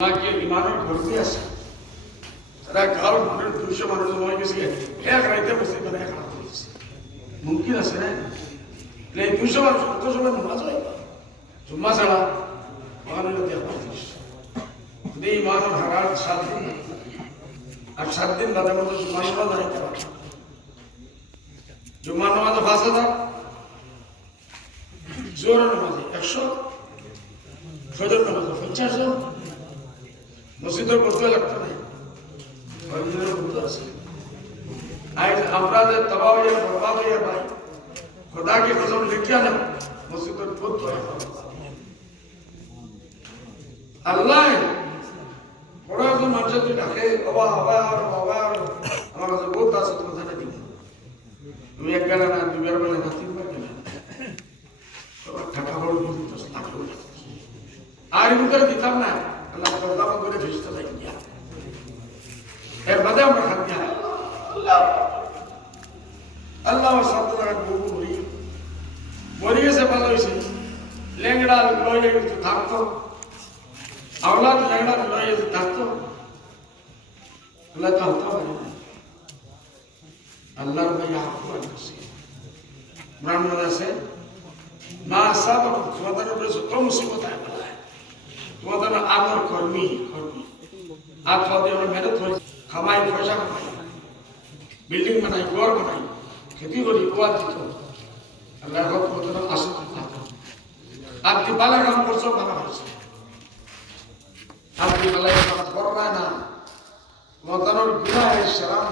के इमानों भरती আছে তারা গাঁর মানুষ 200 মানুষ জমা হয়ে গেছে এক রাইতে মসজিদ বানায় খারাপ হয়েছে মুমকিন আছে না এই 200 মানুষ কত সময় নামাজ হয় জুম্মা ছাড়া মানুষ দেয়া পারতিস যদি ইমান হারার 7 দিন আর 7 দিন বাদে মতো জুম্মা নামাজ আইতে পারে জুম্মা নামাজ 5000 জোহর নামাজ 100 ফজর নামাজ 50 মসজিদের বলতে লাগতো না মসজিদের বলতে আছে আজ আমরা যে তবাহ হয়ে বরবাদ হয়ে ভাই খোদা কি কসম লিখিয়া না মসজিদের বলতে আল্লাহ বড় একজন মানুষের তুই ডাকে বাবা আমার কাছে বহুত আছে তোমার সাথে দিব তুমি এক গেলে না দুবার বেলা না তিনবার গেলে টাকা বড় আর ভিতরে দিতাম না আল্লাহ পর্দামা করে ভেসতে যাই গিয়া এর বাদে আমরা খাদ্য আল্লাহ সাবধান বহু মরি গেছে ভালো হয়েছে লেংড়া লয়ে গেছে থাকতো আওলাদ লেংড়া লয়ে গেছে থাকতো আল্লাহ তো হতে পারে না আল্লাহর ভাইয়া আহ্বান করছে ব্রাহ্মণ আছে মা সাবক তোমাদের উপরে যত মুসিবত আয় তোমাদের আমার কর্মী আর তোমাদের আমরা মেহনত করি খামাই পয়সা কামাই বিল্ডিং বানাই ঘর বানাই খেতি করি কোয়া দিত আল্লাহ তোমাদের আসে আপনি ভালো কাম করছো ভালো হয়েছে আপনি ভালো কাম করবে না তোমাদের গুনাহ সালাম